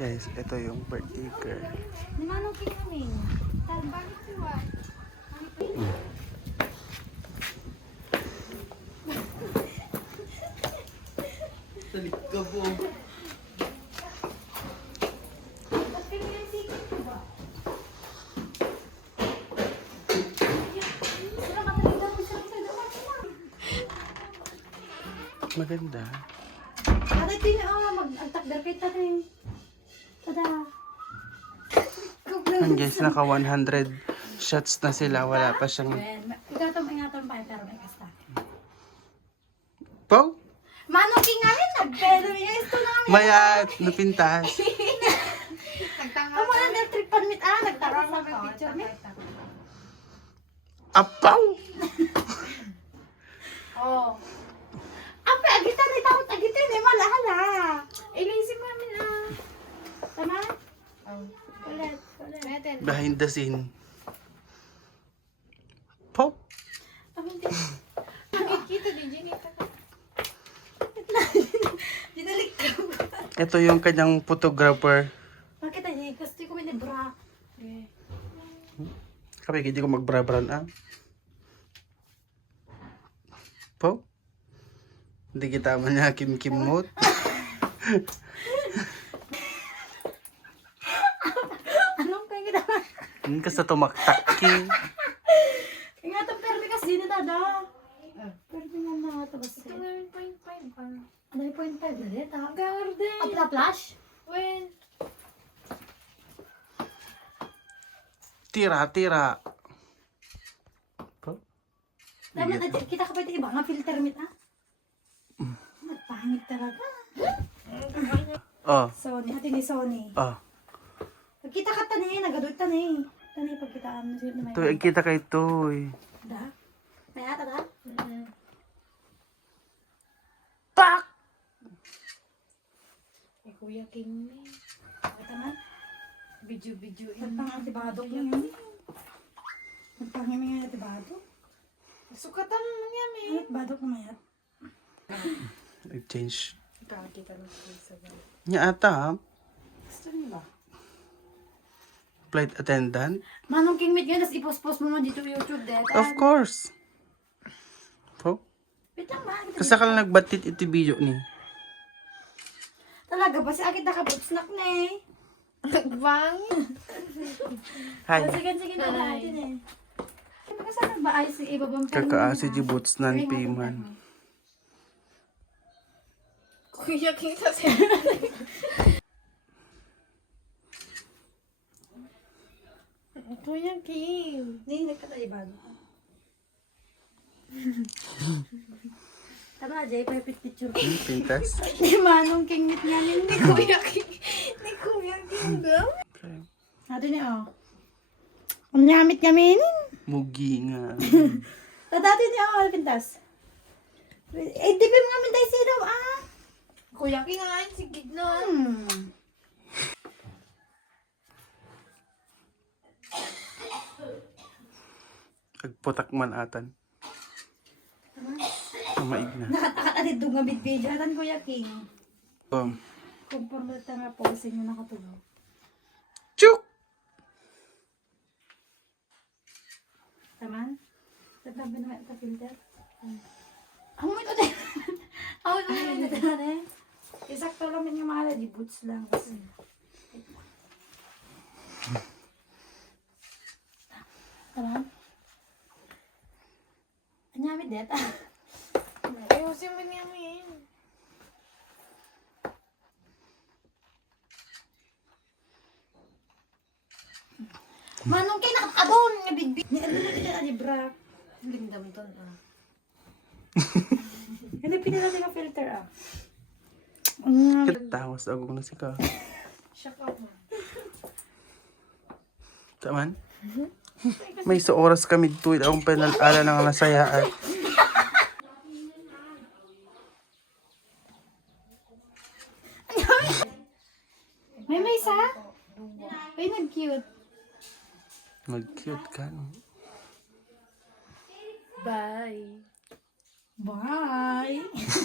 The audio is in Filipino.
Guys, ito yung birthday girl. Di manong kami. Bakit siya? Talik ka po. Maganda. Ate, mag-agtakder kay tatay. Tada. Yan guys, naka 100 shots na sila. Wala pa siyang... Ingatan pa, pero may kasta. Po? Manong king namin, nagpero niya ito namin. Mayat, napintas. Ang mga nag-trip permit, nagtara sa picture niya. Apaw! Oh. Ape, agitan ni takot agitan ni malahala. Ilisip namin Tama? Oh. Ulit. Behind the scene. Po? Kita din, Jinita ka. Dinalik ka ba? Ito yung kanyang photographer. Bakit ay gusto ko may bra. Kapag hindi ko magbra-bran Po? Hindi kita man niya kim-kim-mot. Anong kaya ginawa? Hindi ka sa tumaktak Ingatan permi kasi din tada. Permi nga na ito basta. Ito nga 0.5 pa. Ano yung 0.5 na rin? Garden. Apla flash? When? Tira. Po? Kita ka pa ito iba nga filter mit Nagpangit talaga. Oh. Sony, hati ni Sony. Oh. Pagkita ka tanay, nagadot tanay. Tanay pagkitaan mo siya na may. Ito, kita kay Toy. Da? May ata da? Pak! Eh, Kuya King ni. Bakit naman? Video. Nagpangantibadok lang yun. Nagpangimi nga natibadok. Sukatan mo nga may. Ay, badok na mayat. Nag-change. Kakita lang sa bahay. Niya ata, Gusto niyo ba? flight attendant. Manong King Meat yun, tapos ipost-post mo nga dito YouTube deta. Of course. Po? Wait lang ba? Kasi ka lang nagbatit iti video ni. Talaga ba? Si Akit nakabootsnak na eh. Nagbangin. Hi. Sige na natin eh. Kasama ba ay si ibabang Kakaasi di boots nan piman. Kuya King sa siya. Kuya King. Hindi nagkataiban. Tama, Jay, picture. Pintas. Ni Manong King Meat niya ni Kuya King. Ni Kuya King daw. Okay. Ato niya Ang nyamit nyaminin. Mugi nga. Tadati niya pintas. Eh, di ba mga minday silaw Kuya King nga yun, sigid na. Agputak man atan. Maig na. Nakatakat doon nga video. Atan Kuya King. Boom. Kumporta nga po sa inyo nakatulog. Chuk! Taman? Tatabi na ito filter. Ang ito din. Ang ito din. Isakto naman yung mga di boots lang. Taman? Ang yamit deta. Ayusin mo niya yun. Manong kayo nakakadon nga bigbig. Ni ano na dyan ni bra. Lindam to Hindi pinila nila filter Tawas ako na si ka. Shock out mo. Taman? May sa oras kami tuwid akong penal-ala ng nasayaan. May isa? Ay, nag-cute. Mag-cute ka, no? Bye. Bye.